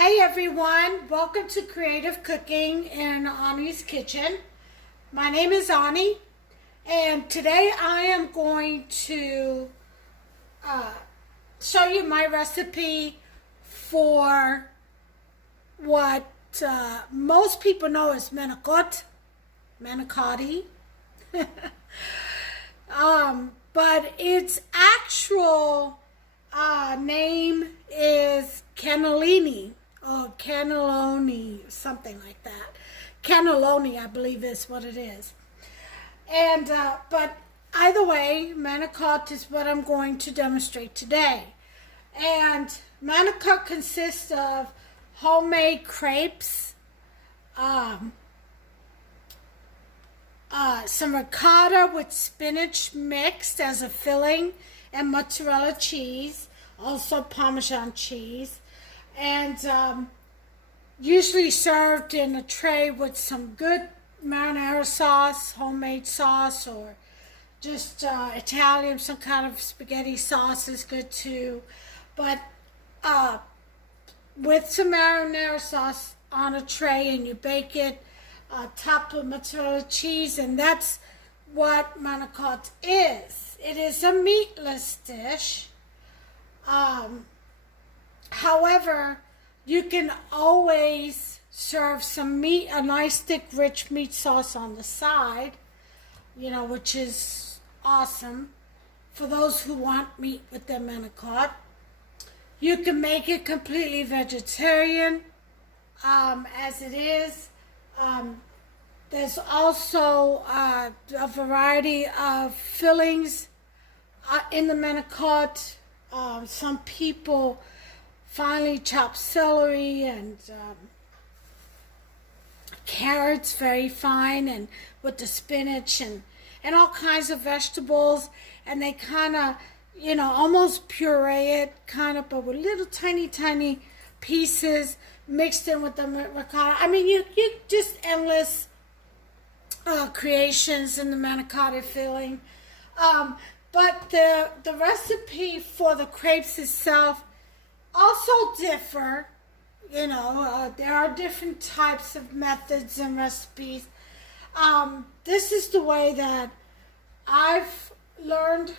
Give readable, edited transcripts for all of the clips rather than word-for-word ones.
Hey everyone, welcome to Creative Cooking in Ani's Kitchen. My name is Ani, and today I am going to show you my recipe for what most people know as Manicotti. But its actual name is cannellini or cannelloni, something like that. Cannelloni, I believe, is what it is. And but either way, manicotti is what I'm going to demonstrate today. And manicotti consists of homemade crepes, some ricotta with spinach mixed as a filling, and mozzarella cheese, also Parmesan cheese, and usually served in a tray with some good marinara sauce, homemade sauce, or just Italian, some kind of spaghetti sauce is good too. But with some marinara sauce on a tray, and you bake it topped with mozzarella cheese, and that's what manicotti is. It is a meatless dish. However, you can always serve some meat, a nice thick rich meat sauce on the side, which is awesome for those who want meat with their manicotti. You can make it completely vegetarian, as it is. There's also a variety of fillings in the manicotti. Some people finely chop celery and carrots very fine, and with the spinach and all kinds of vegetables, and they kind of almost puree it but with little tiny pieces mixed in with the ricotta. I mean, you just endless creations in the manicotti filling. But the recipe for the crepes itself also differ. There are different types of methods and recipes. This is the way that I've learned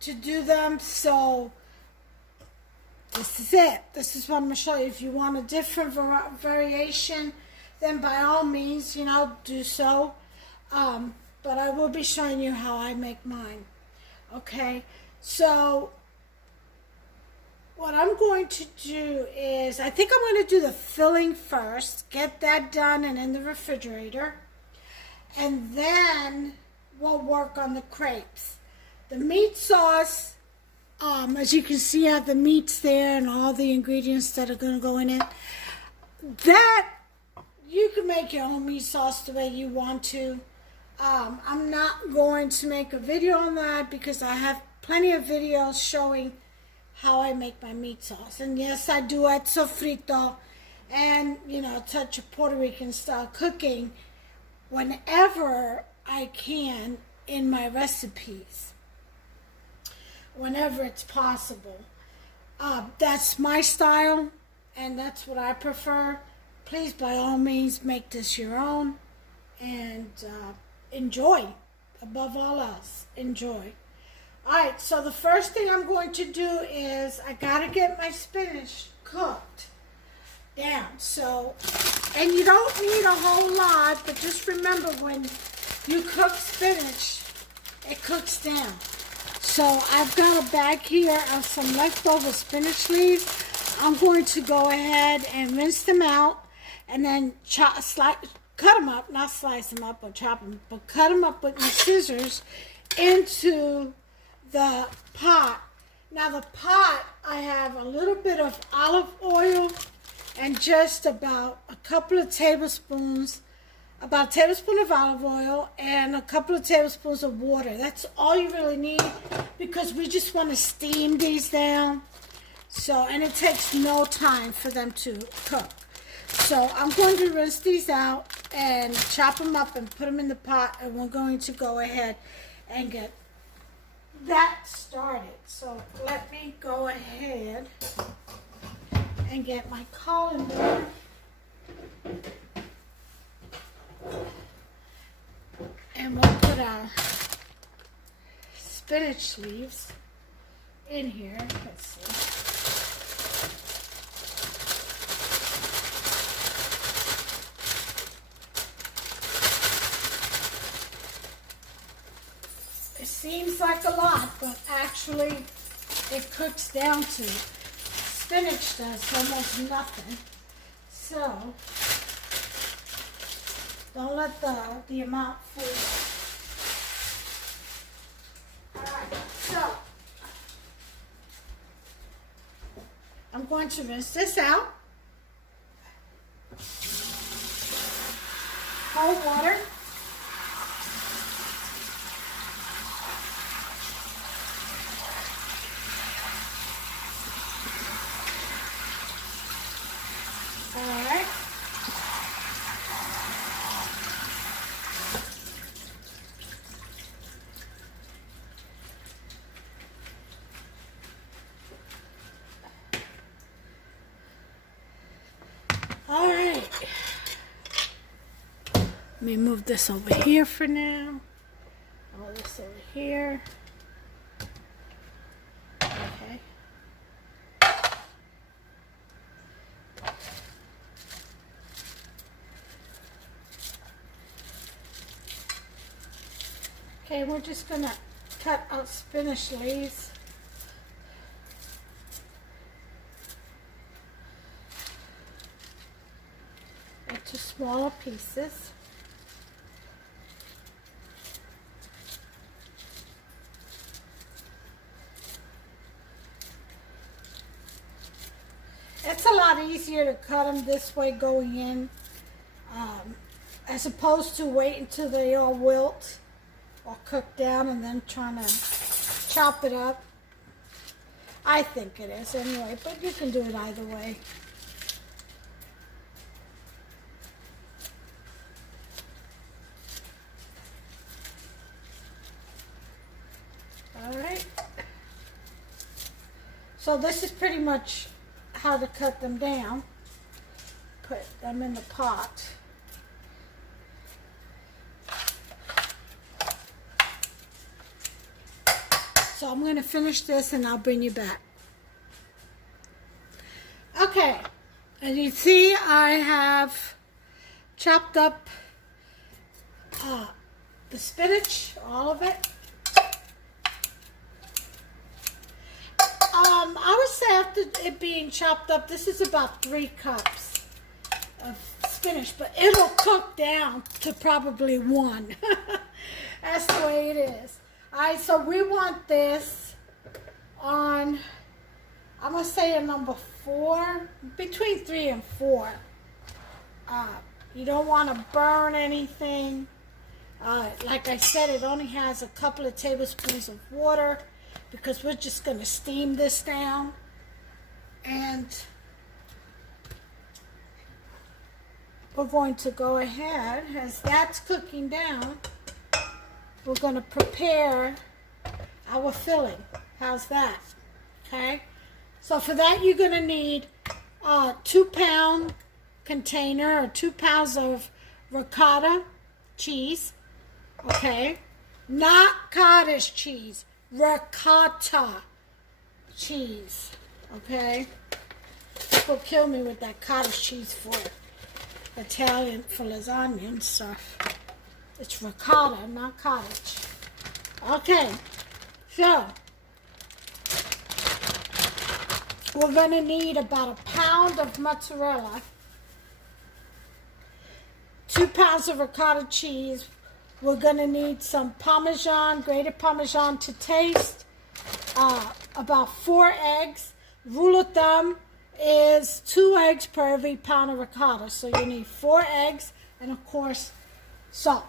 to do them, so this is it. This is what I'm going to show you. If you want a different variation, then by all means, do so. But I will be showing you how I make mine. Okay, so what I'm going to do is, I think I'm going to do the filling first, get that done and in the refrigerator, and then we'll work on the crepes. The meat sauce, as you can see, I have the meats there and all the ingredients that are going to go in it. That, you can make your own meat sauce the way you want to. I'm not going to make a video on that because I have plenty of videos showing how I make my meat sauce. And yes, I do add sofrito and, a touch of Puerto Rican style cooking whenever I can in my recipes, whenever it's possible. That's my style, and that's what I prefer. Please, by all means, make this your own, and enjoy. Above all else, enjoy. Alright, so the first thing I'm going to do is I gotta get my spinach cooked down. So, and you don't need a whole lot, but just remember, when you cook spinach, it cooks down. So I've got a bag here of some leftover spinach leaves. I'm going to go ahead and rinse them out, and then cut them up, not slice them up or chop them, but cut them up with my scissors into the pot. Now the pot, I have a little bit of olive oil and just about a couple of tablespoons, about a tablespoon of olive oil and a couple of tablespoons of water. That's all you really need, because we just want to steam these down. So, and it takes no time for them to cook. So I'm going to rinse these out and chop them up and put them in the pot, and we're going to go ahead and get that started. So let me go ahead and get my colander. And we'll put our spinach leaves in here. Let's see. It seems like a lot, but actually it cooks down to, spinach does almost nothing. So don't let the amount fool you. Alright, so I'm going to rinse this out. Cold water. Alright. Alright. Let me move this over here for now. All this over here. Okay. Okay, we're just gonna cut out spinach leaves. Into smaller pieces. It's a lot easier to cut them this way going in, as opposed to wait until they all wilt or cook down and then trying to chop it up. I think it is anyway, but you can do it either way. Alright. So this is pretty much how to cut them down. Put them in the pot. So I'm going to finish this and I'll bring you back. Okay, and you see I have chopped up the spinach, all of it. I would say after it being chopped up, this is about 3 cups of spinach, but it'll cook down to probably 1. That's the way it is. Alright, so we want this on, I'm going to say a number 4, between 3 and 4. You don't want to burn anything. Like I said, it only has a couple of tablespoons of water because we're just going to steam this down. And we're going to go ahead, as that's cooking down, we're going to prepare our filling. How's that? Okay. So for that, you're going to need a 2-pound container or 2 pounds of ricotta cheese. Okay. Not cottage cheese. Ricotta cheese. Okay. People kill me with that cottage cheese for Italian, for lasagna and stuff. It's ricotta, not cottage. Okay, so we're going to need about 1 pound of mozzarella, 2 pounds of ricotta cheese. We're going to need some Parmesan, grated Parmesan to taste, about 4 eggs. Rule of thumb is 2 eggs per every pound of ricotta. So you need 4 eggs and, of course, salt.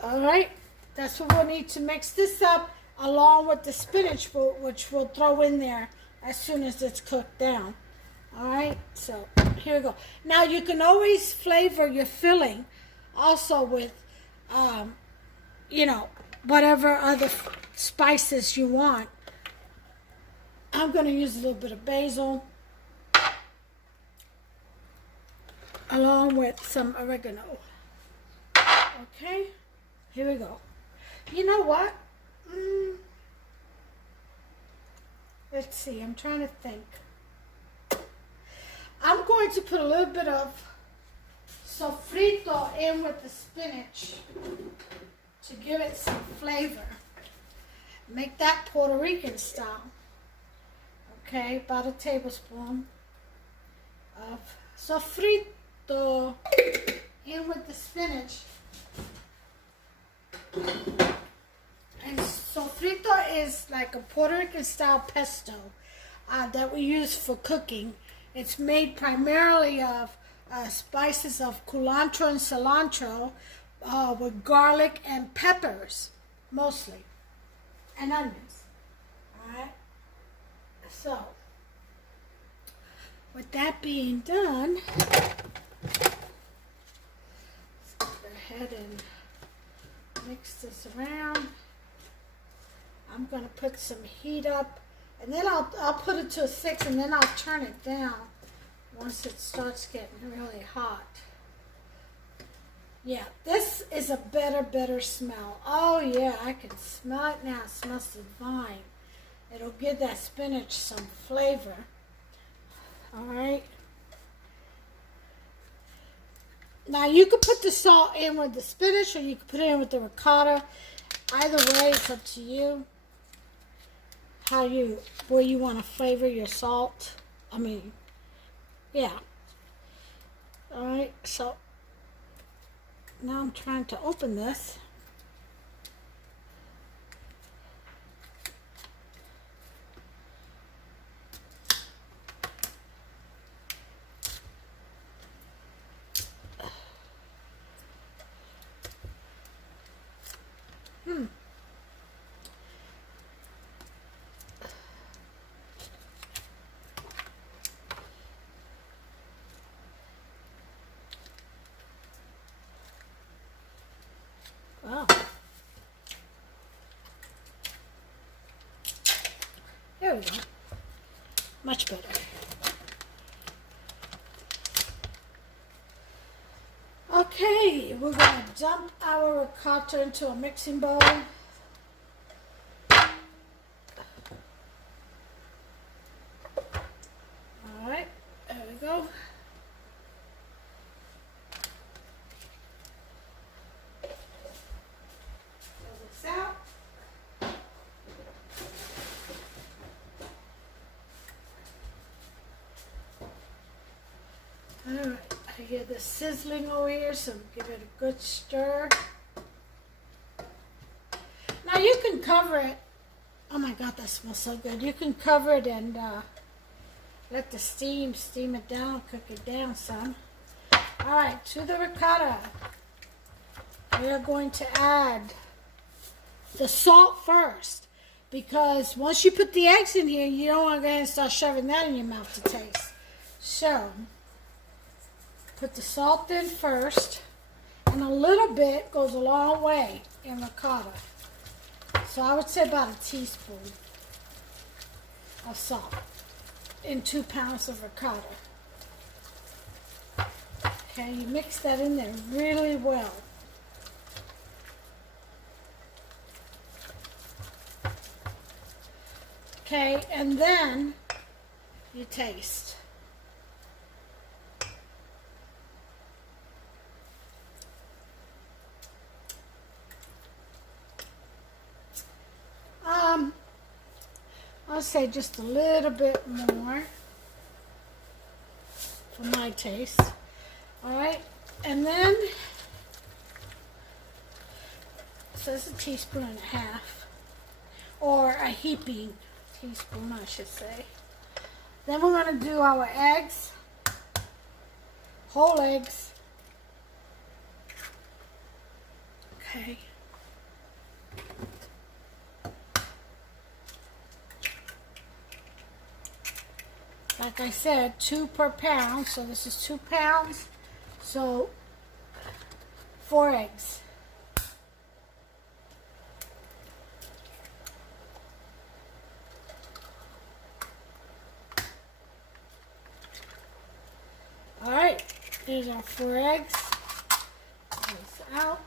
All right, that's what we'll need to mix this up along with the spinach, which we'll throw in there as soon as it's cooked down. All right, so here we go. Now you can always flavor your filling also with, you know, whatever other spices you want. I'm going to use a little bit of basil along with some oregano. Okay, here we go. You know what? Let's see, I'm trying to think. I'm going to put a little bit of sofrito in with the spinach to give it some flavor. Make that Puerto Rican style. Okay, about a tablespoon of sofrito in with the spinach. And sofrito is like a Puerto Rican style pesto that we use for cooking. It's made primarily of spices of culantro and cilantro with garlic and peppers, mostly, and onions. Alright? So, with that being done, let's go ahead and mix this around. I'm going to put some heat up, and then I'll put it to a 6, and then I'll turn it down once it starts getting really hot. Yeah, this is a better smell. Oh yeah, I can smell it now. It smells divine. It'll give that spinach some flavor. Alright. Now you could put the salt in with the spinach, or you could put it in with the ricotta. Either way, it's up to you. Where you want to flavor your salt. Yeah. Alright, so now I'm trying to open this. Wow. There we go. Much better. Okay, we're going to dump our ricotta into a mixing bowl. Alright, there we go. Alright, I hear the sizzling over here, so give it a good stir. Now you can cover it. Oh my God, that smells so good. You can cover it and let the steam it down, cook it down some. Alright, to the ricotta, we are going to add the salt first, because once you put the eggs in here, you don't want to go ahead and start shoving that in your mouth to taste. So, put the salt in first, and a little bit goes a long way in ricotta. So I would say about a teaspoon of salt in 2 pounds of ricotta. Okay, you mix that in there really well. Okay, and then you taste. I'll say just a little bit more for my taste. Alright, and then, so it's a teaspoon and a half, or a heaping teaspoon, I should say. Then we're going to do our eggs, whole eggs. Okay. Like I said, 2 per pound, so this is 2 pounds, so 4 eggs. Here's our 4 eggs. This out.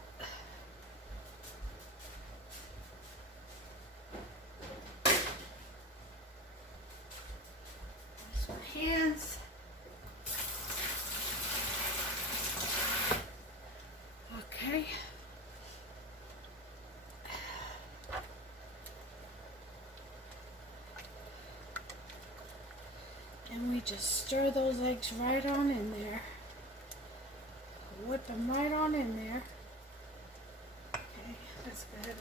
Wash our hands. Okay. And we just stir those eggs right on in there. Whip them right on in there. Okay, let's go ahead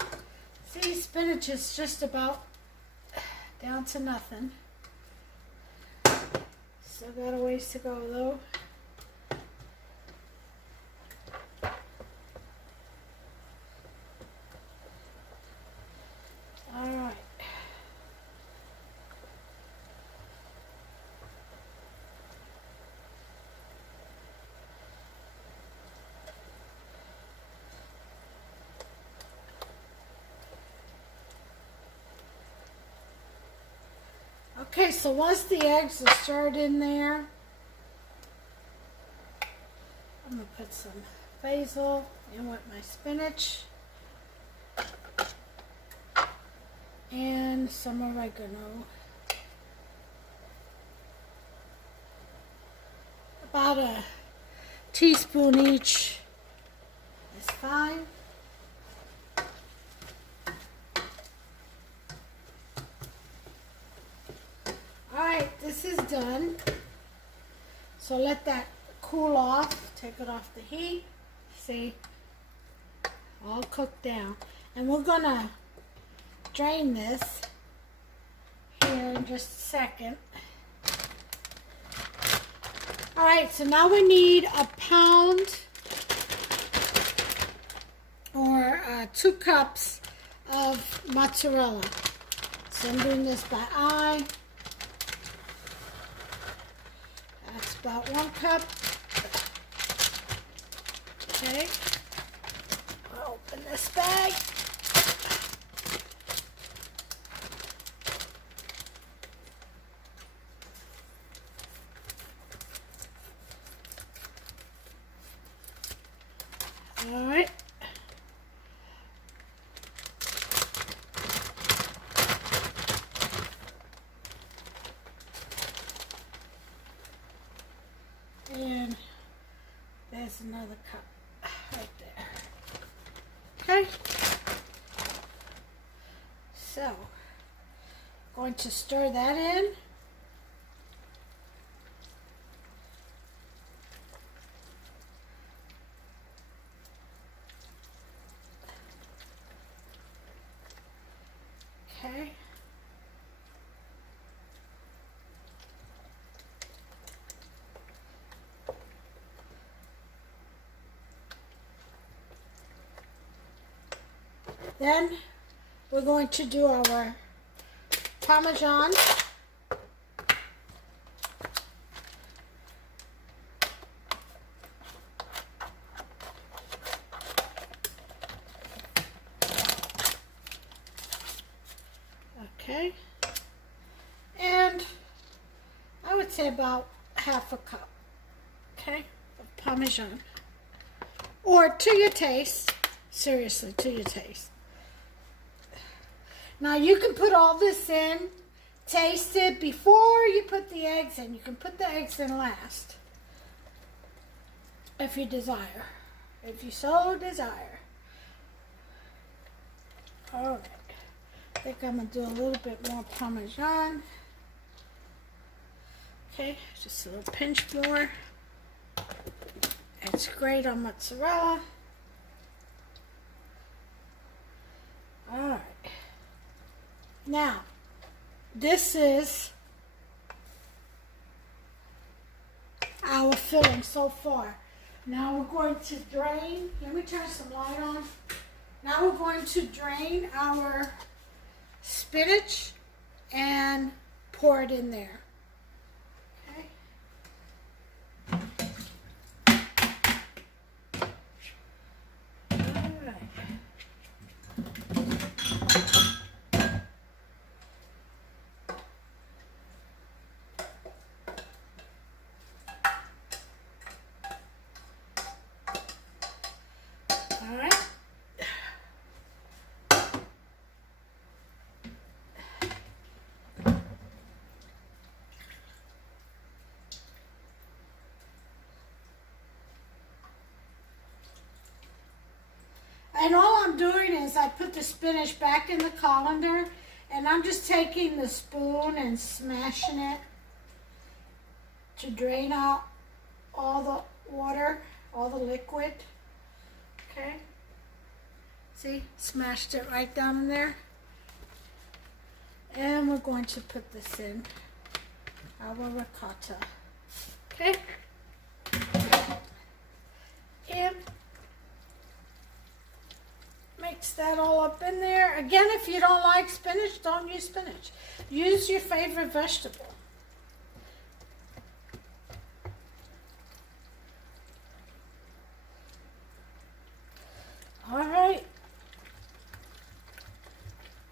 and see, spinach is just about down to nothing. Still got a ways to go though. All right. Okay, so once the eggs are stirred in there, I'm going to put some basil in with my spinach and some oregano. About a teaspoon each is fine. Alright, this is done. So let that cool off. Take it off the heat. See? All cooked down. And we're going to drain this here in just a second. Alright, so now we need a pound or 2 cups of mozzarella. So I'm doing this by eye. That's about 1 cup. Okay. I'll open this bag. All right. And there's another cup right there. Okay. So, going to stir that in. Okay. Then we're going to do our Parmesan. Okay. And I would say about half a cup, okay, of Parmesan. Or to your taste. Seriously, to your taste. Now you can put all this in, taste it before you put the eggs in. You can put the eggs in last, if you desire, if you so desire. All right, I think I'm gonna do a little bit more Parmesan. Okay, just a little pinch more. It's great on mozzarella. All right. Now, this is our filling so far. Now we're going to drain. Let me turn some light on. Now we're going to drain our spinach and pour it in there. And all I'm doing is I put the spinach back in the colander, and I'm just taking the spoon and smashing it to drain out all the water, all the liquid. Okay? See? Smashed it right down in there. And we're going to put this in our ricotta. Okay? And mix that all up in there. Again, if you don't like spinach, don't use spinach. Use your favorite vegetable. All right.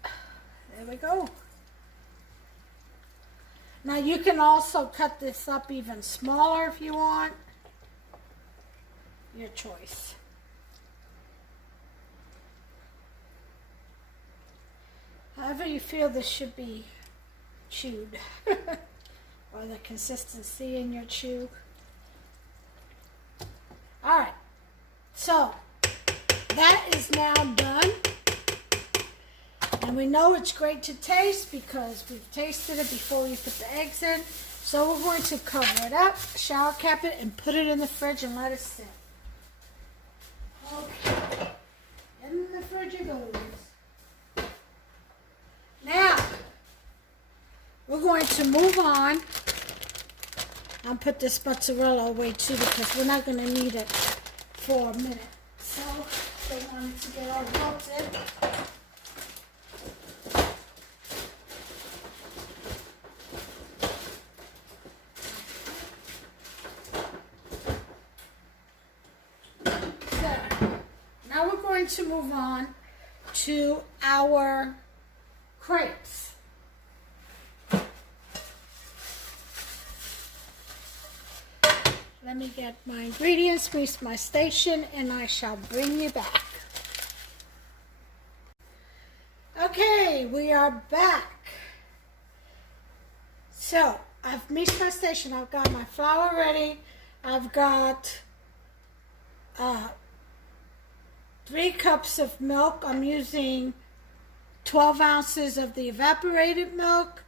There we go. Now you can also cut this up even smaller if you want. Your choice. However you feel this should be chewed. Or the consistency in your chew. Alright. So, that is now done. And we know it's great to taste because we've tasted it before we put the eggs in. So we're going to cover it up, shower cap it, and put it in the fridge and let it sit. Okay. In the fridge it goes. Now, we're going to move on and put this mozzarella away too because we're not going to need it for a minute. So, don't want it to get all melted. To move on to our crepes. Let me get my ingredients, reach my station, and I shall bring you back. Okay, we are back. So, I've mixed my station. I've got my flour ready. I've got 3 cups of milk. I'm using 12 ounces of the evaporated milk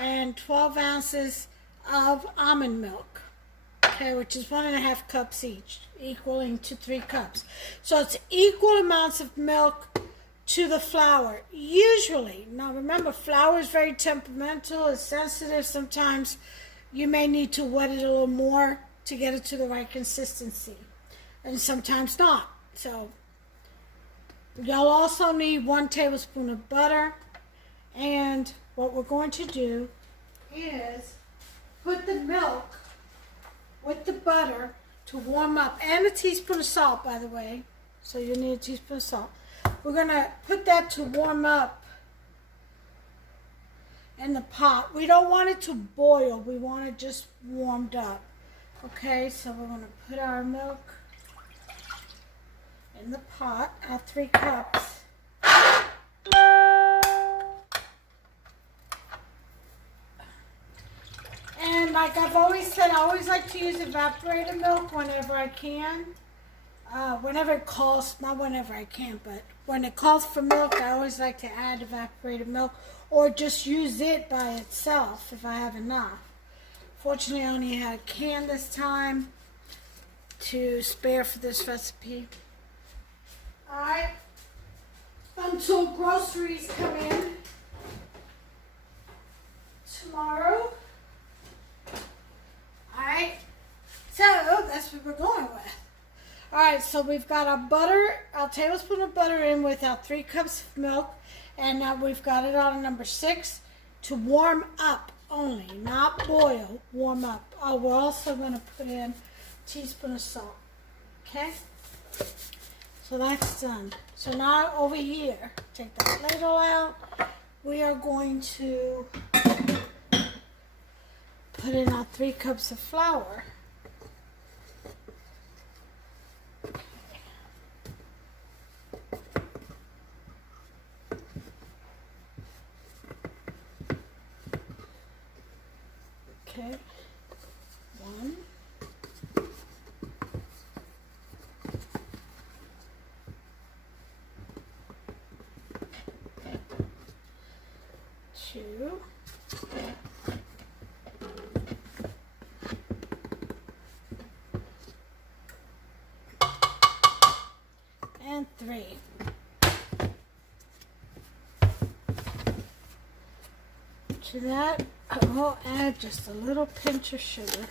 and 12 ounces of almond milk, okay, which is 1.5 cups each, equaling to 3 cups. So it's equal amounts of milk to the flour, usually. Now remember, flour is very temperamental, it's sensitive. Sometimes you may need to wet it a little more to get it to the right consistency, and sometimes not. So you'll also need 1 tablespoon of butter, and what we're going to do is put the milk with the butter to warm up, and a teaspoon of salt, by the way, so you need a teaspoon of salt. We're going to put that to warm up in the pot. We don't want it to boil, we want it just warmed up. Okay, so we're going to put our milk in the pot, our 3 cups. And like I've always said, I always like to use evaporated milk whenever I can. Whenever it calls, not whenever I can, but when it calls for milk, I always like to add evaporated milk or just use it by itself if I have enough. Fortunately, I only had a can this time to spare for this recipe. Alright, until groceries come in tomorrow. Alright, so that's what we're going with. Alright, so we've got our butter, our tablespoon of butter in with our 3 cups of milk, and now we've got it on number 6 to warm up only, not boil, warm up. Oh, we're also going to put in a teaspoon of salt. Okay? So that's done. So now over here, take that ladle out. We are going to put in our 3 cups of flour. Okay. 1. 2, and 3. To that, I will add just a little pinch of sugar.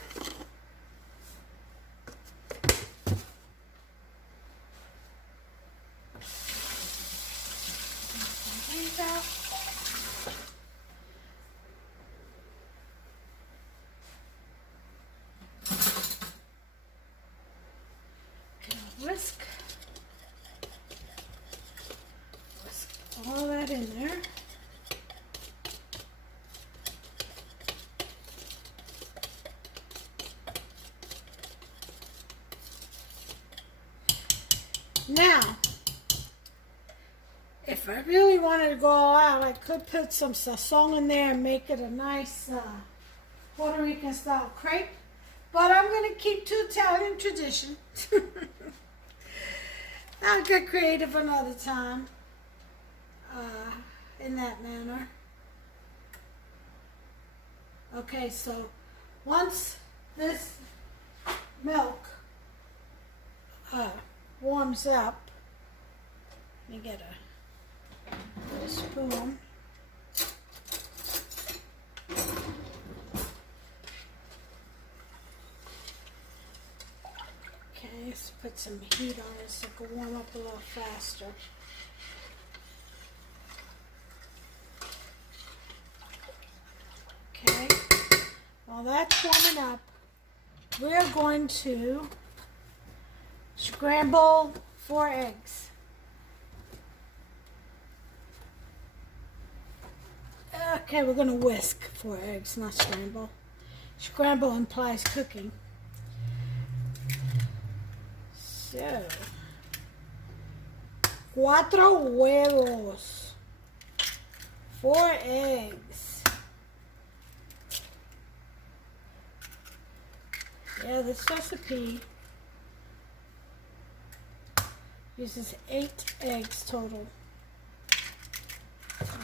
Whisk all that in there. Now, if I really wanted to go all out, I could put some sazon in there and make it a nice Puerto Rican style crepe. But I'm going to keep to Italian tradition. I'll get creative another time in that manner. Okay, so once this milk warms up, let me get a spoon. Okay, let's put some heat on it so it can warm up a little faster. Okay, while that's warming up, we're going to scramble 4 eggs. Okay, we're going to whisk 4 eggs, not scramble. Scramble implies cooking. So, 4 huevos, 4 eggs. Yeah, this recipe uses 8 eggs total.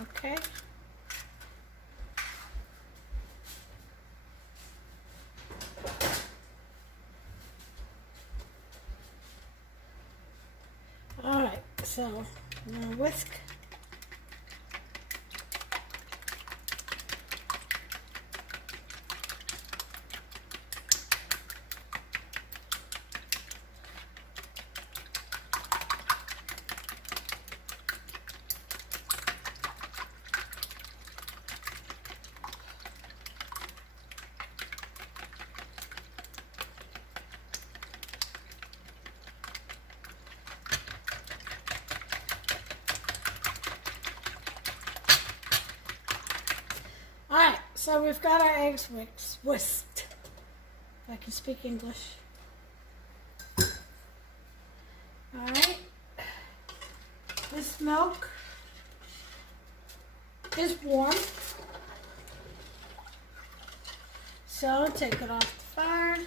Okay. Alright, so I'm going to whisk. Alright, so we've got our eggs whisked. If I can speak English. Alright. This milk is warm. So take it off the fire.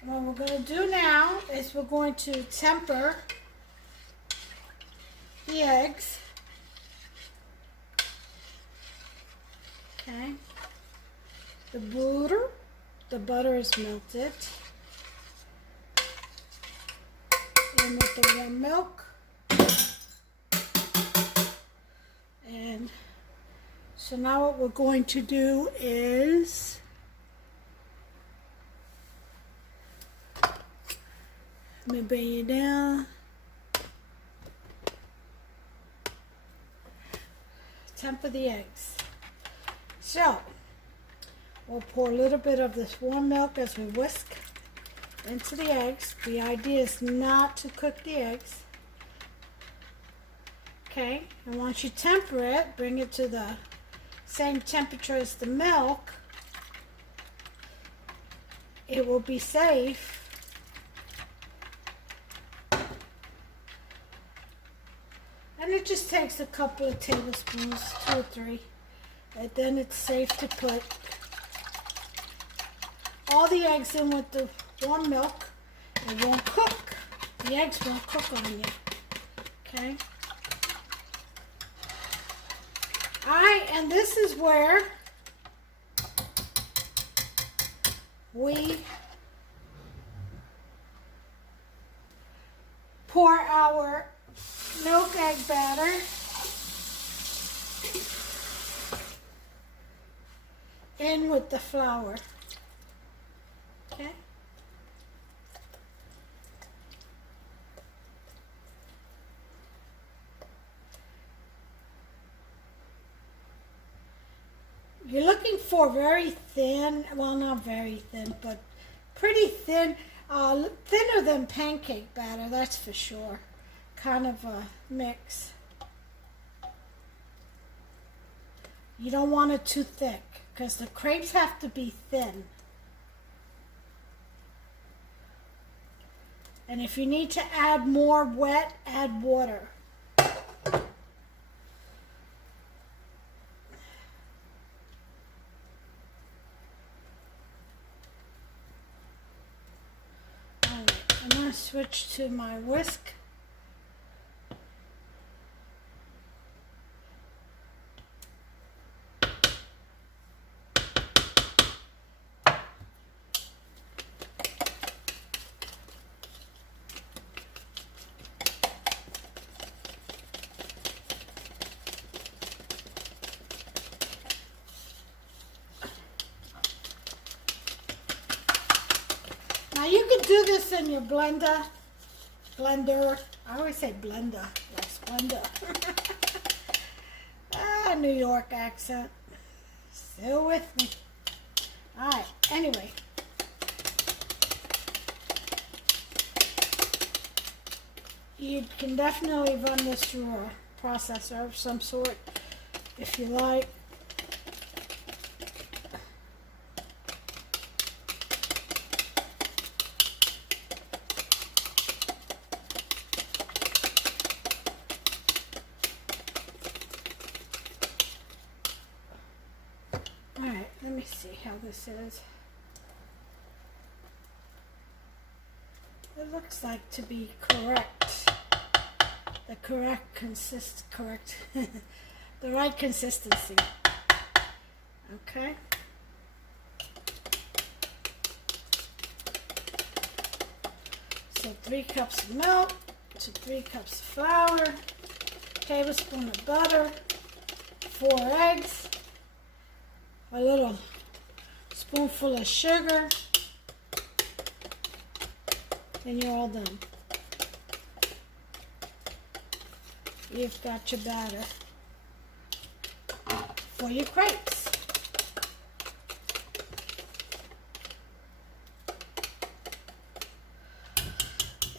And what we're going to do now is we're going to temper the eggs. Okay, the butter is melted, and with the warm milk, and so now what we're going to do is let me bring it down, temper the eggs. So, we'll pour a little bit of this warm milk as we whisk into the eggs. The idea is not to cook the eggs. Okay, and once you temper it, bring it to the same temperature as the milk. It will be safe. And it just takes a couple of tablespoons, 2 or 3. And then it's safe to put all the eggs in with the warm milk. It won't cook. The eggs won't cook on you. Okay? Alright, and this is where we pour our milk egg batter in with the flour. Okay? You're looking for very thin, well, not very thin, but pretty thin, thinner than pancake batter, that's for sure. Kind of a mix. You don't want it too thick because the crepes have to be thin. And if you need to add more wet, add water. I'm going to switch to my whisk. Now you can do this in your blender. I always say blender, like Splenda. New York accent. Still with me. Alright, anyway. You can definitely run this through a processor of some sort if you like. Alright, let me see how this is. It looks like to be correct. The the right consistency. Okay. So 3 cups of milk to 3 cups of flour, tablespoon of butter, 4 eggs, a little spoonful of sugar, and you're all done. You've got your batter for your crepes.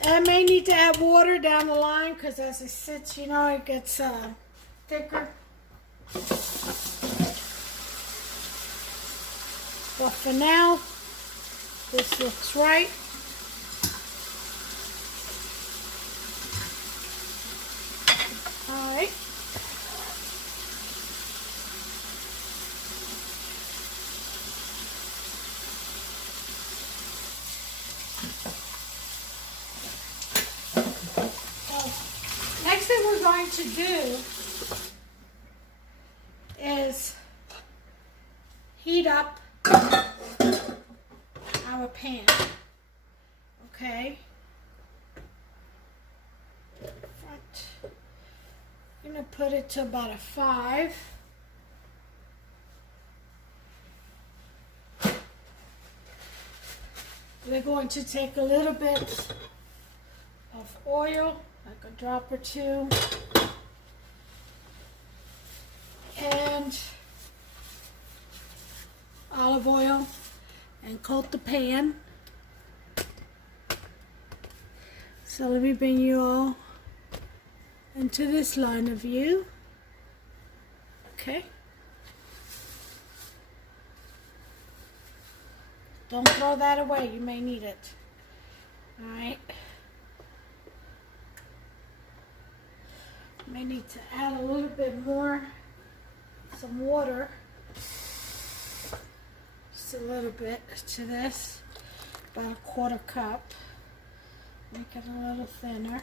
I may need to add water down the line because as it sits, you know, it gets thicker. But for now, this looks right. All right. Next thing we're going to do is heat up our pan. Okay. Front. I'm going to put it to about a 5. We're going to take a little bit of oil, like a drop or two, and olive oil, and coat the pan. So let me bring you all into this line of view. Okay. Don't throw that away, you may need it. Alright. May need to add a little bit more, some water. Just a little bit to this, about a 1/4 cup. Make it a little thinner.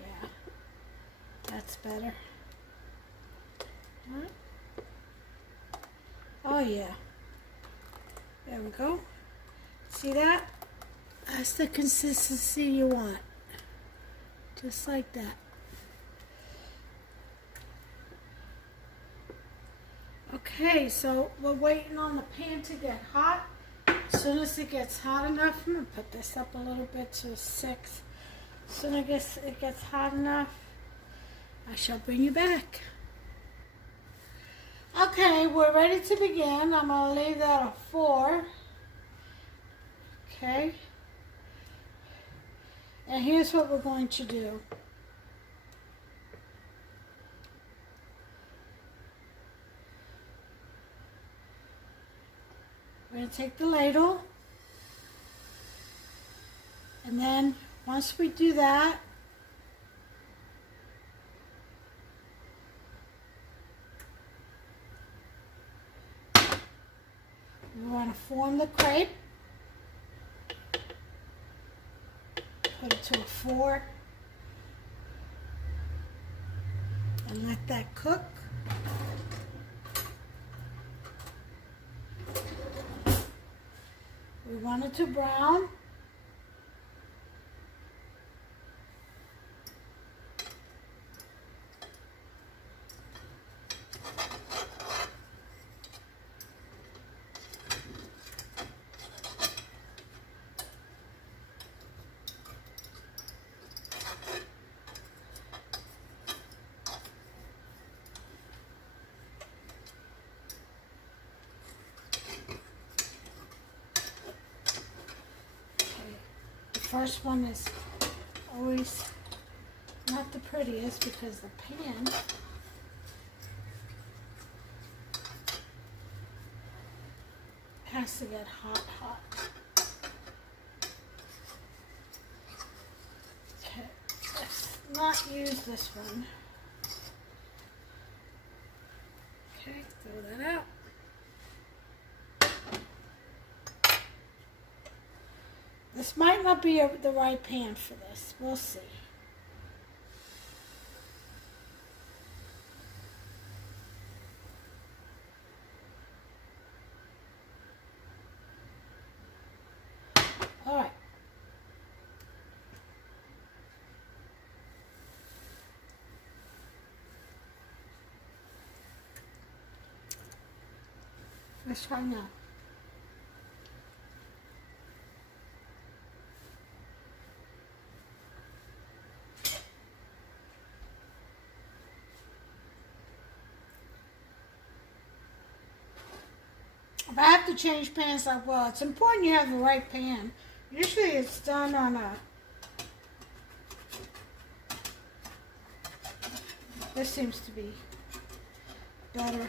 Yeah, that's better. Alright. Oh yeah. There we go. See that? That's the consistency you want. Just like that. Okay, so we're waiting on the pan to get hot. As soon as it gets hot enough, I'm going to put this up a little bit to 6. As soon as it gets hot enough, I shall bring you back. Okay, we're ready to begin. I'm going to leave that at 4. Okay. And here's what we're going to do. We're going to take the ladle, and then once we do that, we want to form the crepe. Put it to a 4 and let that cook. We want it to brown. First one is always not the prettiest because the pan has to get hot. Okay, let's not use this one. Okay, throw that out. This might not be the right pan for this. We'll see. All right. Let's try now. If I have to change pans, like, well, it's important you have the right pan. Usually it's done on a, this seems to be better.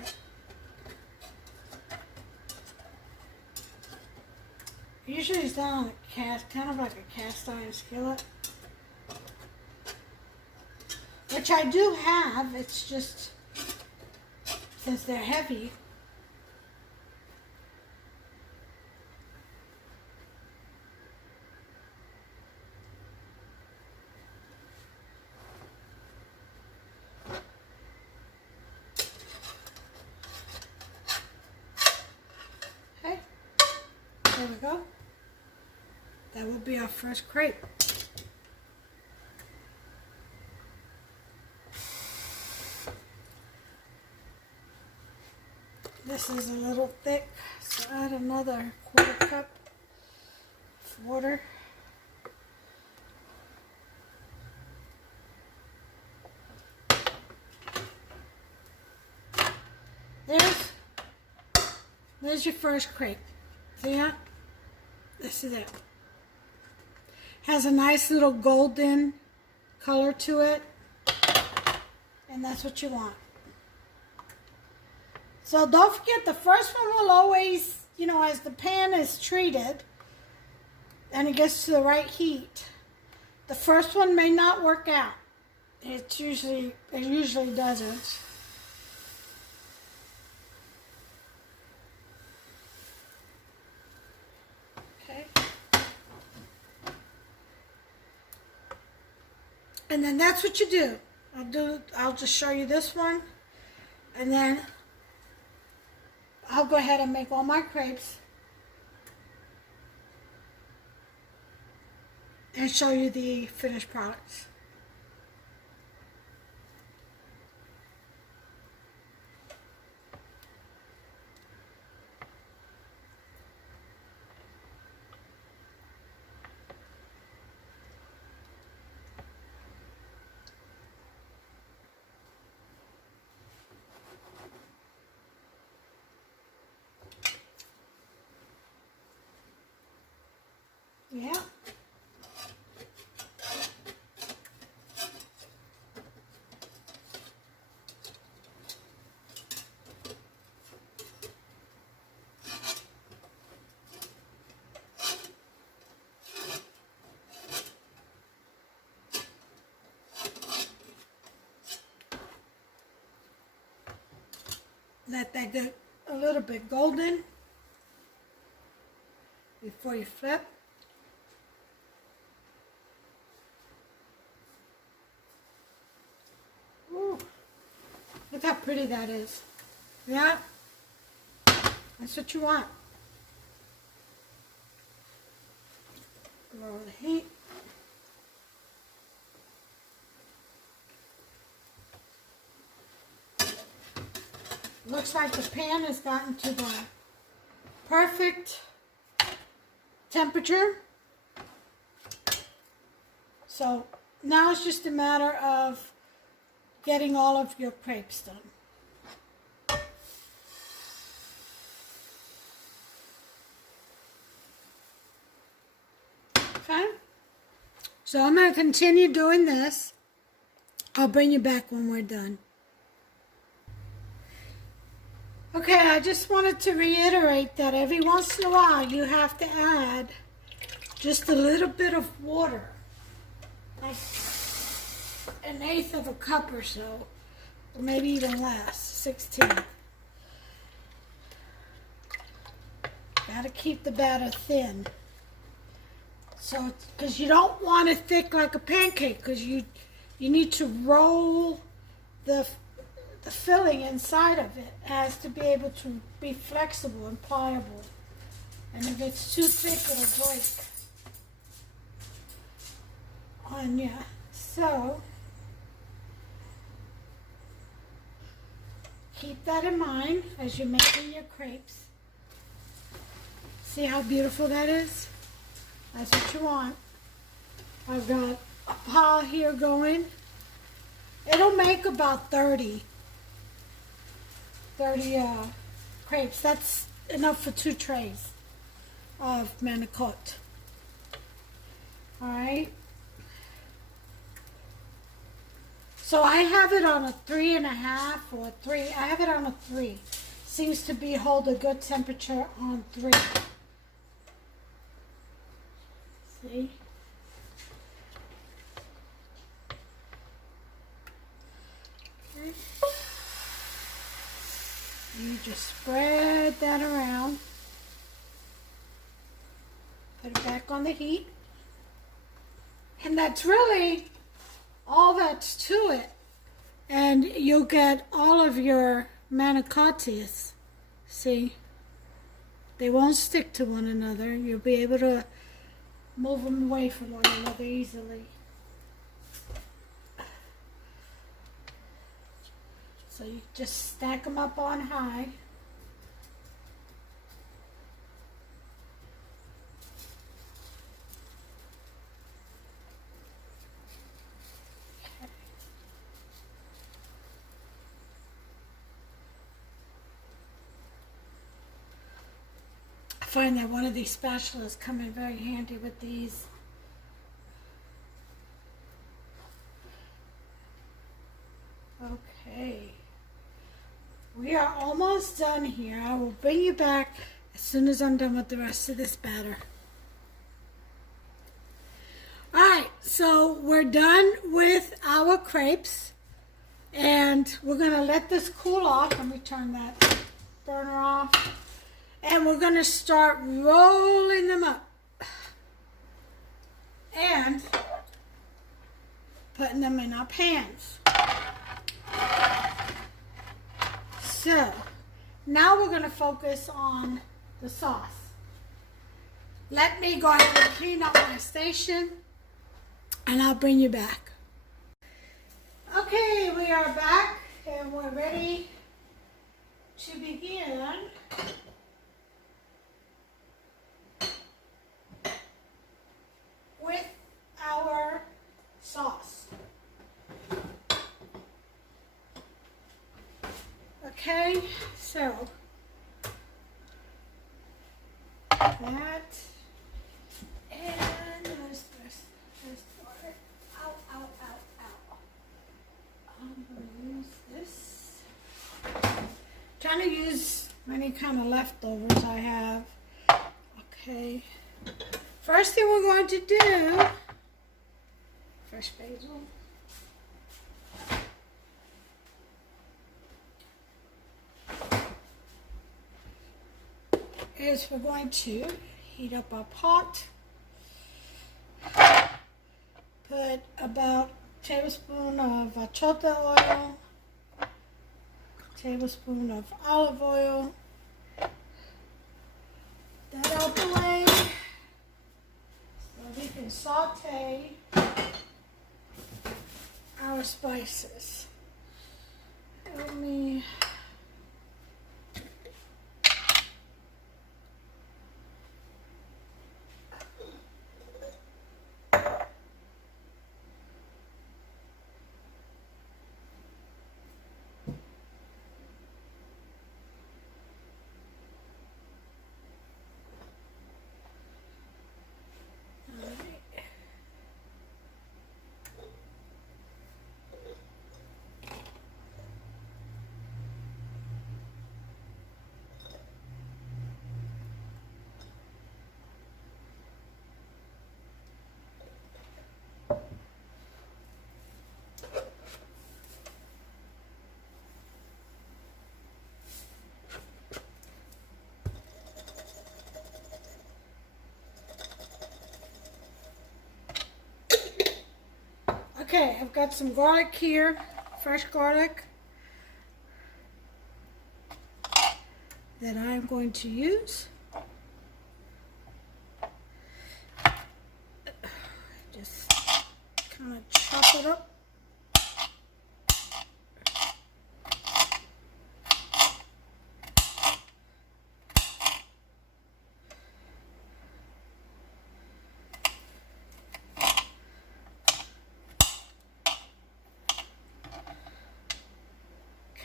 Usually it's done on a cast, kind of like a cast iron skillet. Which I do have, it's just, since they're heavy, there we go. That will be our first crepe. This is a little thick, so add another 1/4 cup of water. There's your first crepe. See that? This is it. Has a nice little golden color to it. And that's what you want. So don't forget, the first one will always, you know, as the pan is treated and it gets to the right heat, the first one may not work out. It usually doesn't. Okay. And then that's what you do. I'll just show you this one. And then I'll go ahead and make all my crepes and show you the finished products. Yeah. Let that get a little bit golden before you flip. Ooh, look how pretty that is. Yeah, that's what you want. Lower the heat. Looks like the pan has gotten to the perfect temperature. So now it's just a matter of getting all of your crepes done. Okay? So I'm going to continue doing this. I'll bring you back when we're done. Okay, I just wanted to reiterate that every once in a while you have to add just a little bit of water, like 1/8 of a cup or so, or maybe even less, 16. Gotta keep the batter thin. So, because you don't want it thick like a pancake, because you need to roll the filling inside of it has to be able to be flexible and pliable. And if it's too thick, it'll break on you. So, keep that in mind as you're making your crepes. See how beautiful that is? That's what you want. I've got a pile here going. It'll make about 30 crepes. That's enough for 2 trays of Manicotti. Alright. So I have it on a 3.5 or 3. I have it on a 3. Seems to be hold a good temperature on 3. See? Okay. You just spread that around. Put it back on the heat. And that's really all that's to it. And you'll get all of your Manicottis. See? They won't stick to one another. You'll be able to move them away from one another easily. So you just stack them up on high. Okay. I find that one of these spatulas come in very handy with these. Okay. We are almost done here. I will bring you back as soon as I'm done with the rest of this batter. Alright, so we're done with our crepes. And we're going to let this cool off. Let me turn that burner off. And we're going to start rolling them up. And putting them in our pans. So, now we're going to focus on the sauce. Let me go ahead and clean up my station, and I'll bring you back. Okay, we are back, and we're ready to begin with our sauce. Okay, so that, and let's start it. Ow, ow, ow, ow. I'm gonna use this. Trying to use any kind of leftovers I have. Okay. First thing we're going to do, fresh basil. Is we're going to heat up our pot. Put about a tablespoon of achota oil, a tablespoon of olive oil. That out the way so we can saute our spices. Let me Okay, I've got some garlic here, fresh garlic, that I'm going to use. Just kind of chop it up.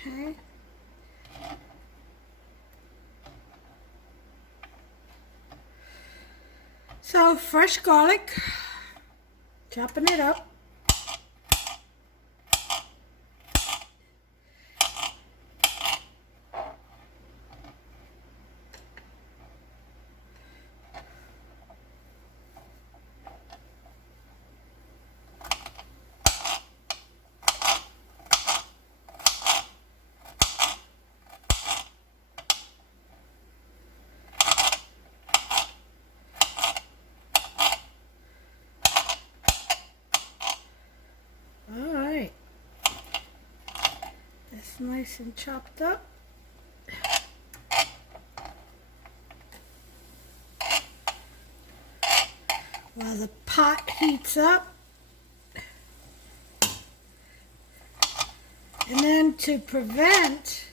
Okay. So fresh garlic, chopping it up. Nice and chopped up. While the pot heats up. And then to prevent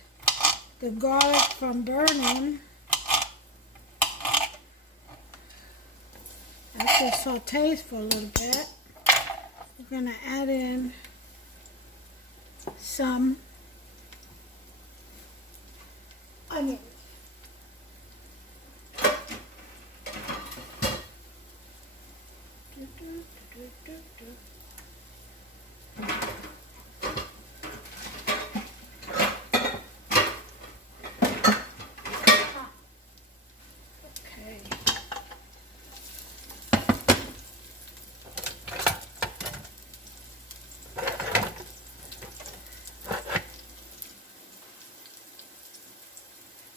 the garlic from burning, after it sautés for a little bit, we're going to add in some onions. Okay.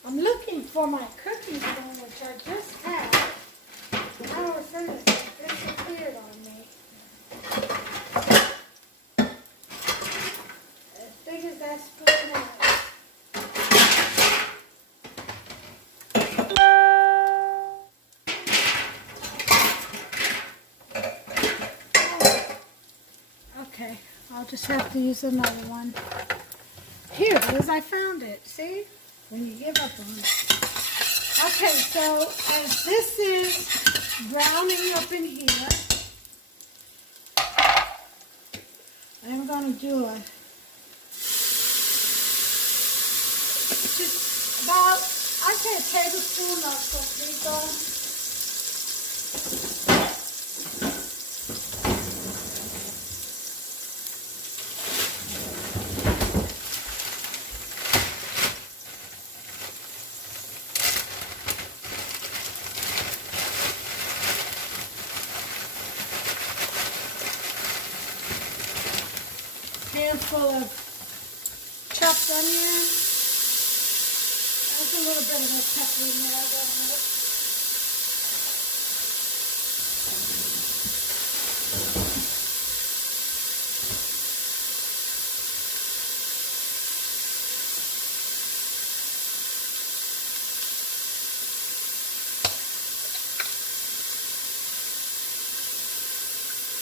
I'm looking for my cookie dough, which I just had. And all of a sudden it disappeared on me. As big as that spoon is. I'll just have to use another one. Here it is, I found it. See? When you give up on it. Okay, so as this is browning up in here, I'm going to do just about, I'd say a tablespoon of sofrito. Handful of chopped onion. There's a little bit of a pepper in there. I don't know.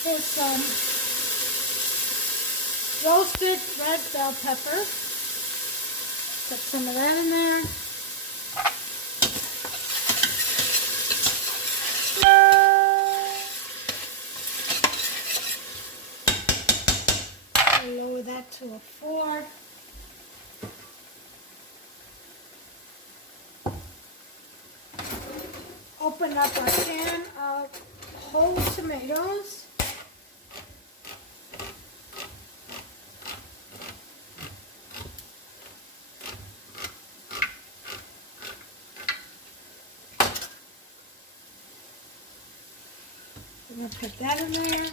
Here's some roasted red bell pepper. Put some of that in there. I'll lower that to a 4. Open up a can of whole tomatoes. I'm going to put that in there.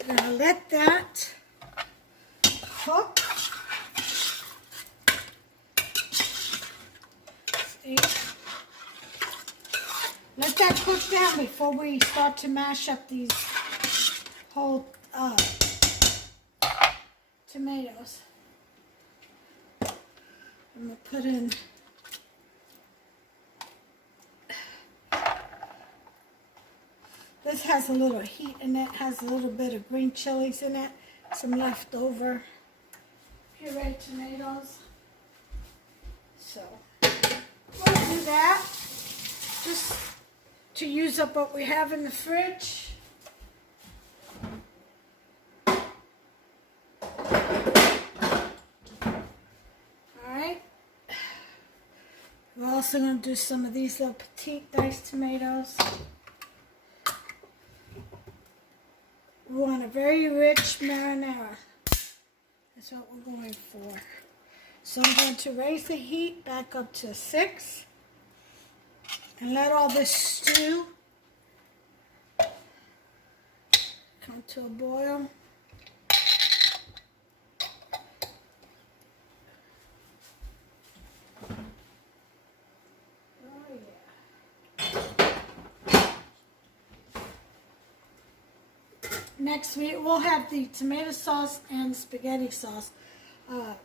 I'm going to let that cook. See? Let that cook down before we start to mash up these whole tomatoes. I'm going to put in this has a little heat in it, has a little bit of green chilies in it, some leftover pureed tomatoes. So we'll do that just to use up what we have in the fridge. We're also going to do some of these little petite diced tomatoes. We want a very rich marinara. That's what we're going for. So I'm going to raise the heat back up to 6 and let all this stew come to a boil. Next, we'll have the tomato sauce and spaghetti sauce. We're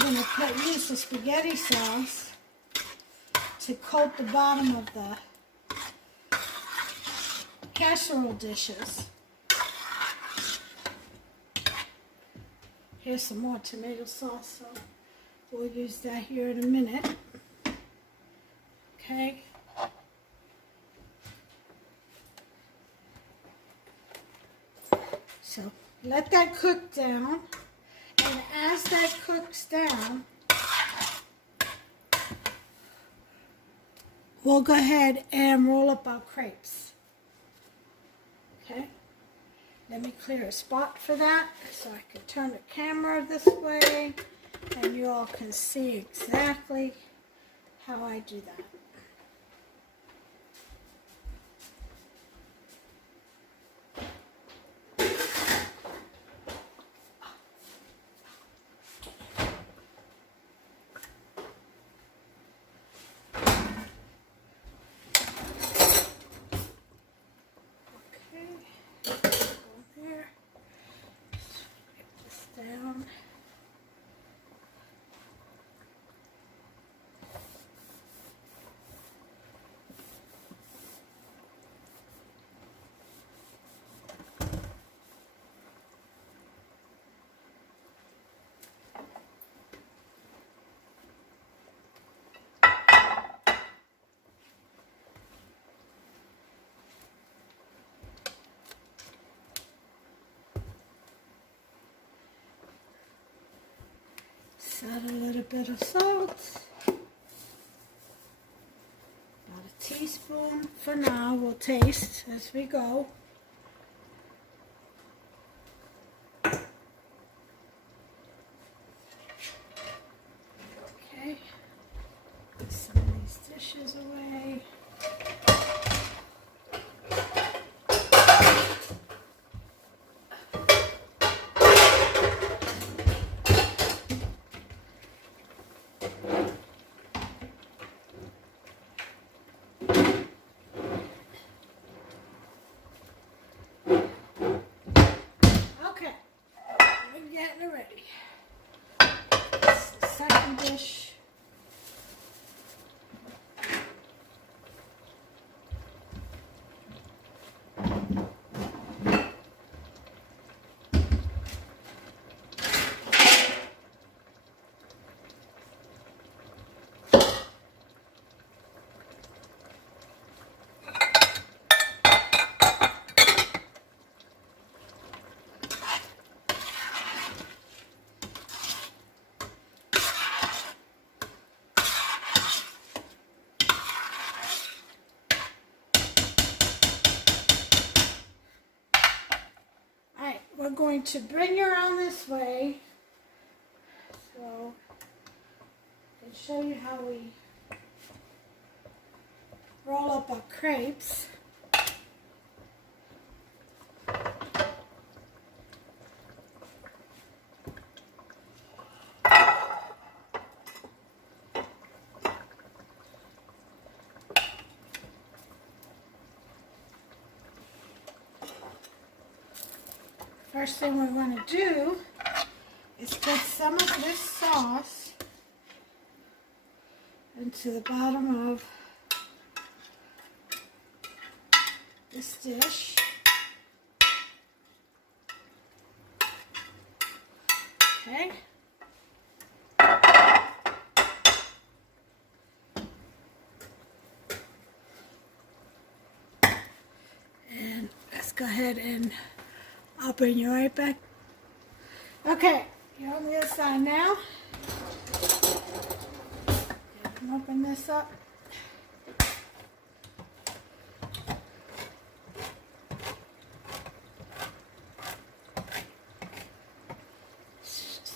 going to use the spaghetti sauce to coat the bottom of the casserole dishes. Here's some more tomato sauce, so we'll use that here in a minute. Okay. So let that cook down, and as that cooks down, we'll go ahead and roll up our crepes. Okay, let me clear a spot for that so I can turn the camera this way and you all can see exactly how I do that. Down. Let's add a little bit of salt. About a teaspoon for now. We'll taste as we go. Okay. Put some of these dishes away. Getting it ready. This is the second dish. We're going to bring you around this way, so I can show you how we roll up our crepes. First thing we're going to do is put some of this sauce into the bottom of this dish. Okay. And let's go ahead and I'll bring you right back. Okay, you're on the other side now. You can open this up. Just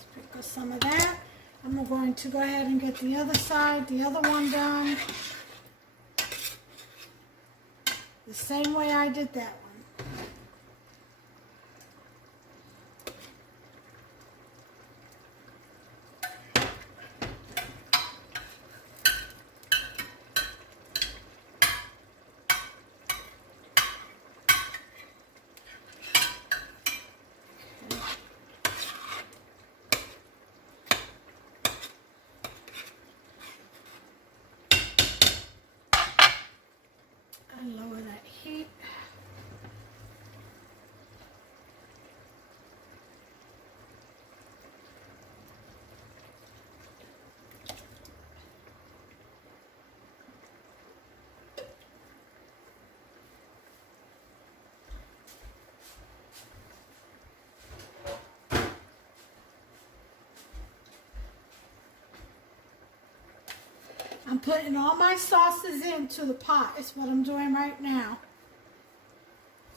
sprinkle some of that. I'm going to go ahead and get the other side, the other one done. The same way I did that one. Lower that heat. I'm putting all my sauces into the pot. Is what I'm doing right now.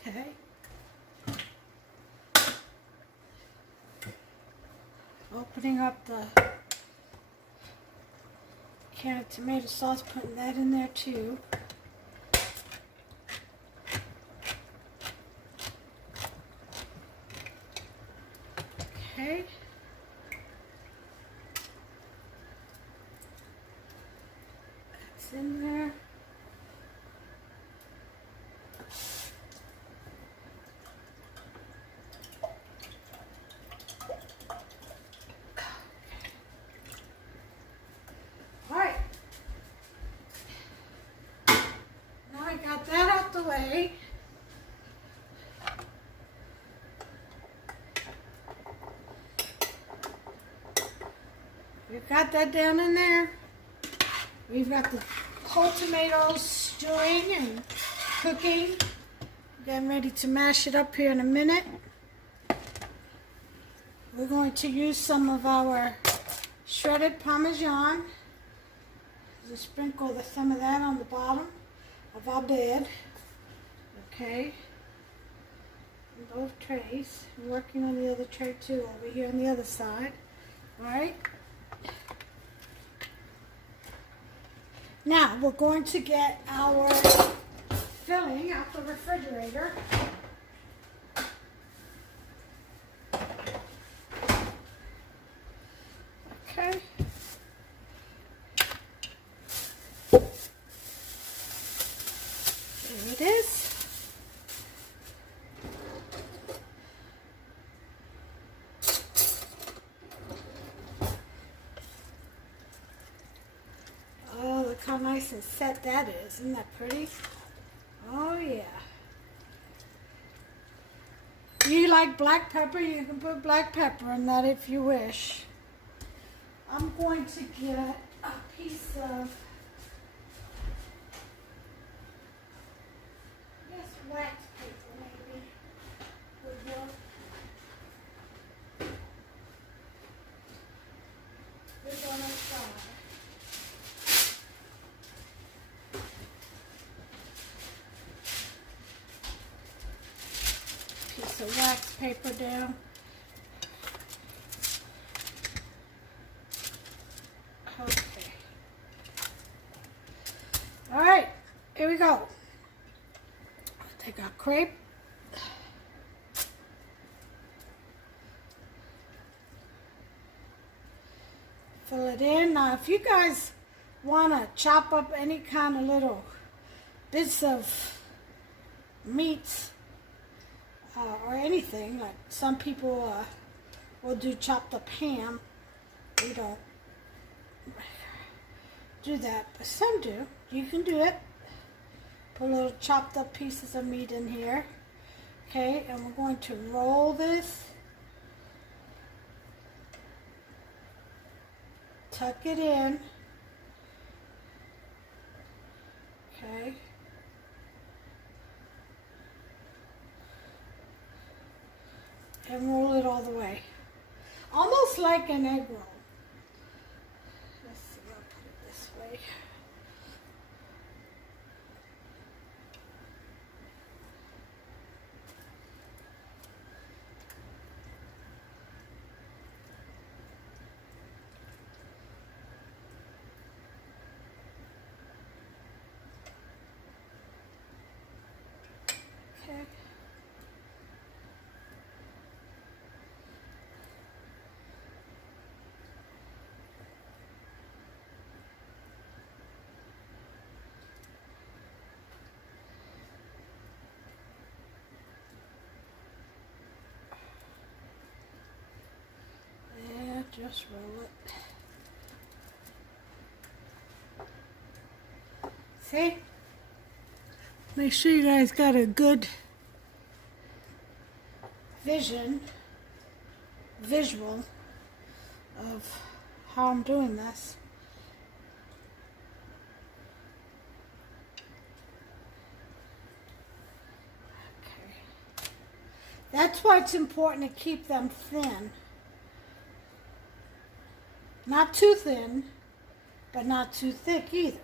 Okay. Opening up the can of tomato sauce, putting that in there too. Okay. That's in there. Got that out the way. We've got that down in there. We've got the whole tomatoes stewing and cooking. Getting ready to mash it up here in a minute. we're going to use some of our shredded Parmesan. Just sprinkle some of that on the bottom of our bed. Okay. In both trays. I'm working on the other tray too, over here on the other side. Alright. Now we're going to get our filling out the refrigerator. Okay. There it is. Oh, look how nice and set that is. Isn't that pretty? Oh, yeah. You like black pepper? You can put black pepper in that if you wish. I'm going to get a piece of wax paper, maybe, would work. This on the side. Piece of wax paper down. Okay. All right, here we go. Take our crepe. Fill it in. Now, if you guys want to chop up any kind of little bits of meat or anything, like some people will do chopped up ham. We don't do that, but some do. You can do it. Put little chopped up pieces of meat in here. Okay, and we're going to roll this. Tuck it in. Okay. And roll it all the way. Almost like an egg roll. Let's see, I'll put it this way. Okay. Yeah, just roll it. See? Make sure you guys got a good visual of how I'm doing this. Okay. That's why it's important to keep them thin. Not too thin, but not too thick either.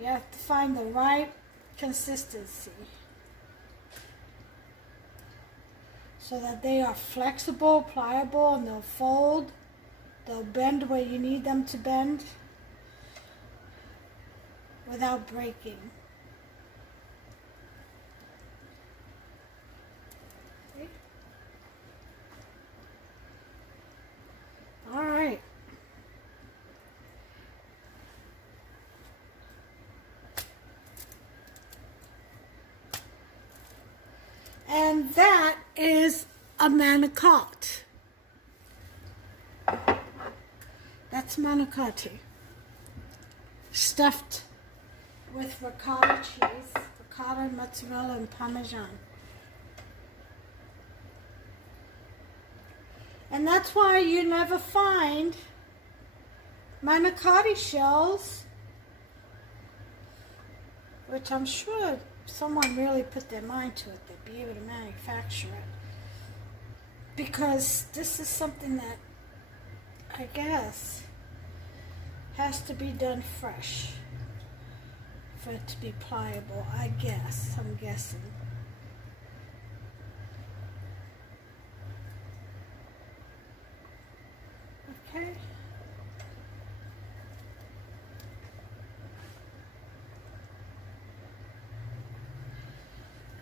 You have to find the right consistency so that they are flexible, pliable, and they'll fold. They'll bend where you need them to bend without breaking. See? All right. And that is a manicotti. That's manicotti. Stuffed with ricotta cheese, ricotta, mozzarella, and Parmesan. And that's why you never find manicotti shells, which I'm sure someone really put their mind to it, they'd be able to manufacture it. because this is something that I guess has to be done fresh for it to be pliable. I guess, I'm guessing. Okay.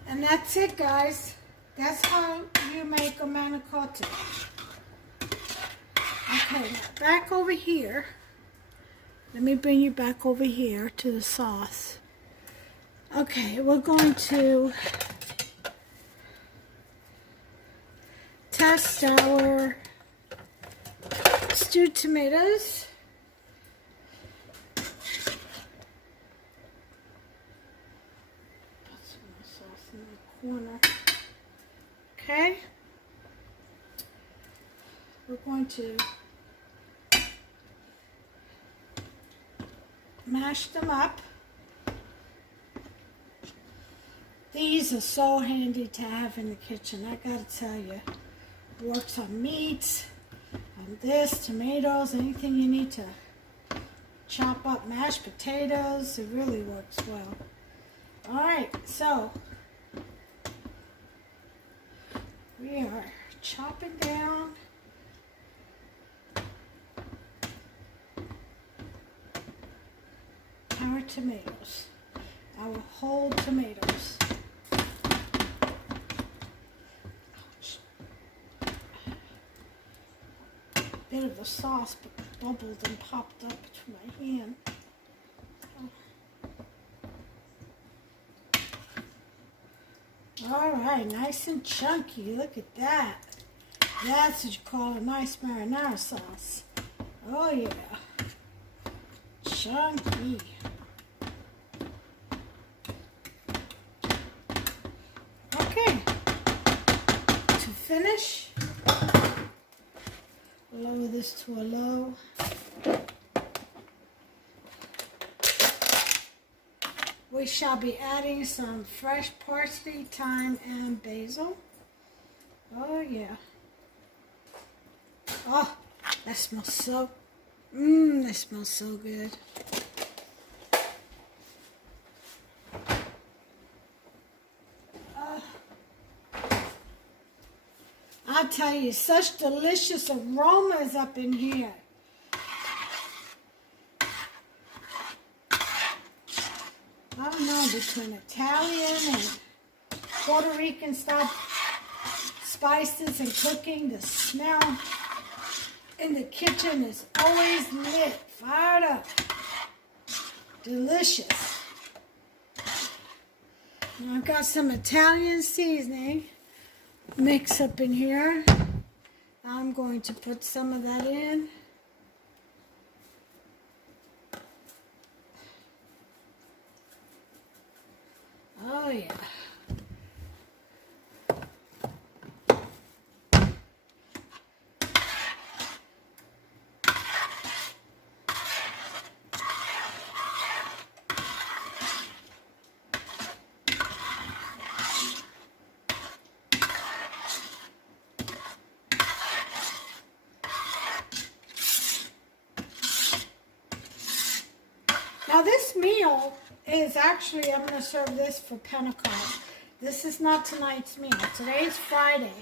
And that's it, guys. That's how you make a manicotti. Okay, now back over here. Let me bring you back over here to the sauce. Okay, we're going to test our stewed tomatoes. Put some more sauce in the corner. Okay. We're going to mash them up. These are so handy to have in the kitchen, I gotta tell you. Works on meats, on this, tomatoes, anything you need to chop up, mashed potatoes. It really works well. Alright, so we are chopping down our tomatoes, our whole tomatoes. Ouch. Bit of the sauce bubbled and popped up to my hand. All right, nice and chunky. Look at that. That's what you call a nice marinara sauce. Oh yeah, chunky. Okay, to finish, lower this to a low. We shall be adding some fresh parsley, thyme, and basil. Oh yeah. Oh, that smells so, that smells so good. I'll tell you, such delicious aromas up in here. I don't know, between Italian and Puerto Rican style spices and cooking, the smell in the kitchen is always lit, fired up, delicious. Now I've got some Italian seasoning mix up in here. I'm going to put some of that in. Oh yeah. Now this meal is actually, I'm going to serve this for Pentecost. This is not tonight's meal. Today's Friday.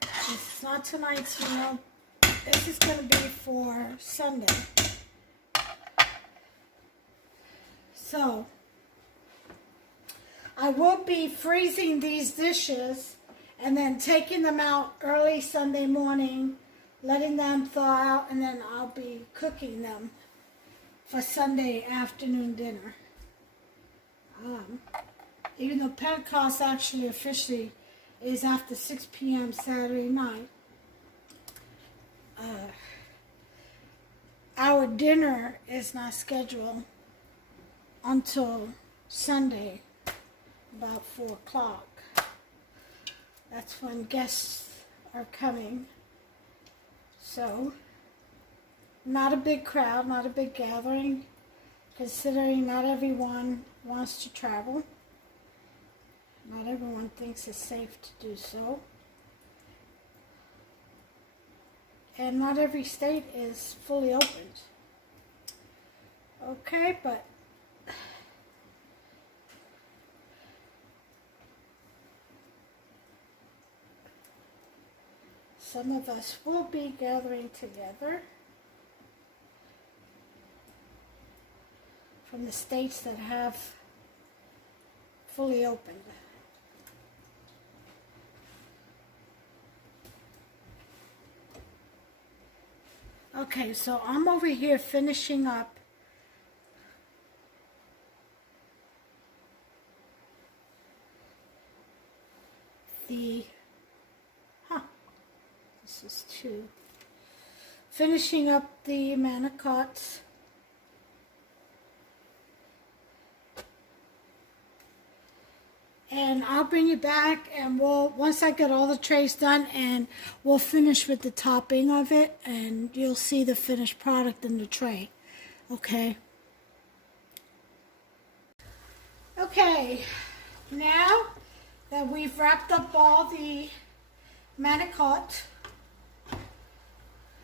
This is not tonight's meal. This is going to be for Sunday. So, I will be freezing these dishes and then taking them out early Sunday morning, letting them thaw out, and then I'll be cooking them for Sunday afternoon dinner. Even though Pentecost actually officially is after 6 p.m. Saturday night, our dinner is not scheduled until Sunday, about 4 o'clock. That's when guests are coming. So, not a big crowd, not a big gathering, considering not everyone wants to travel. Not everyone thinks it's safe to do so. and not every state is fully opened. Okay, but some of us will be gathering together from the states that have fully opened. Okay, so I'm over here finishing up the, this is two. Finishing up the Manicotti. And I'll bring you back, and once I get all the trays done, and we'll finish with the topping of it, and you'll see the finished product in the tray. Okay? Okay, now that we've wrapped up all the Manicotti,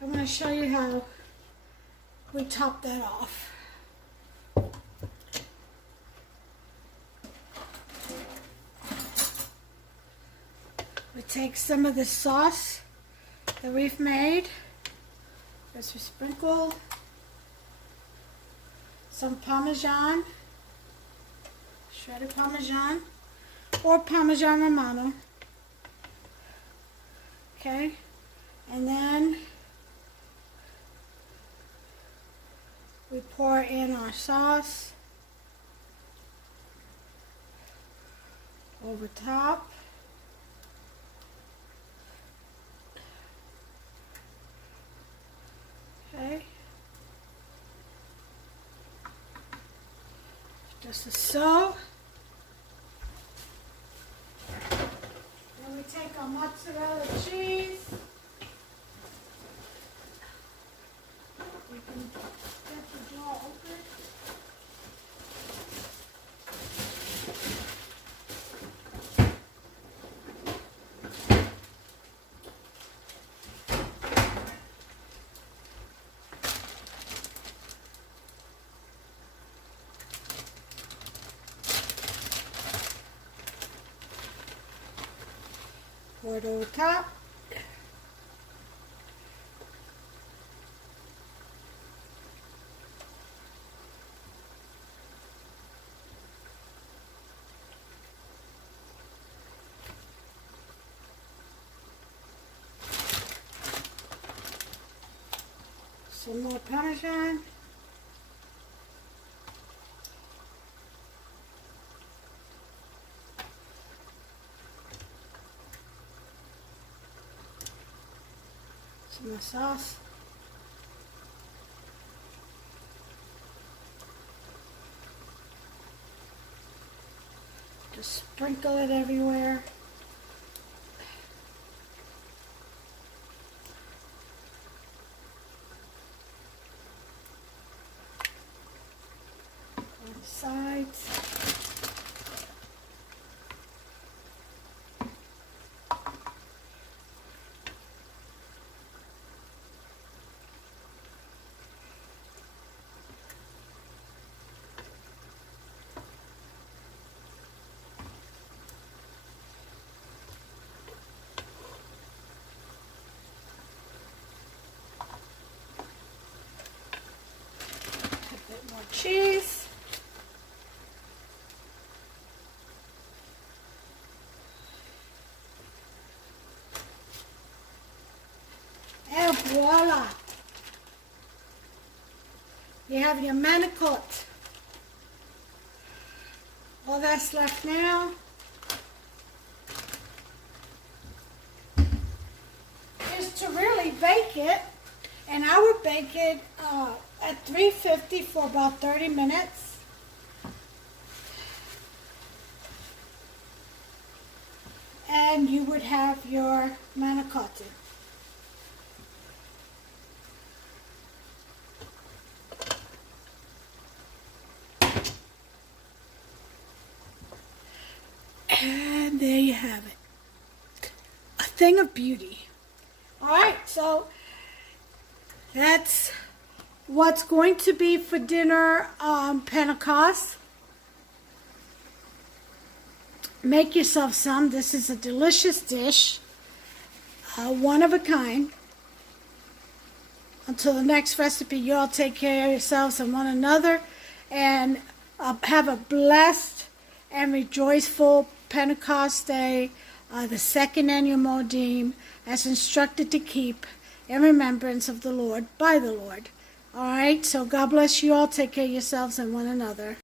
I'm going to show you how we top that off. We take some of the sauce that we've made, just we sprinkle some Parmesan, shredded Parmesan, or Parmesan Romano. Okay, and then we pour in our sauce over top. Okay, just as so. Then we take our mozzarella cheese. We can get the door open. Pour it over top. Some more Parmesan. Some more sauce. Just sprinkle it everywhere. On the sides. Cheese. And voila! You have your Manicotti. All that's left now is to really bake it, and I would bake it at 350 for about 30 minutes. And you would have your Manicotti. And there you have it. A thing of beauty. Alright, so That's what's going to be for dinner on Pentecost. Make yourself some. This is a delicious dish, one of a kind. Until the next recipe, you all take care of yourselves and one another, and have a blessed and rejoiceful Pentecost Day, the second annual Moedim, as instructed to keep in remembrance of the Lord by the Lord. All right, so God bless you all. Take care of yourselves and one another.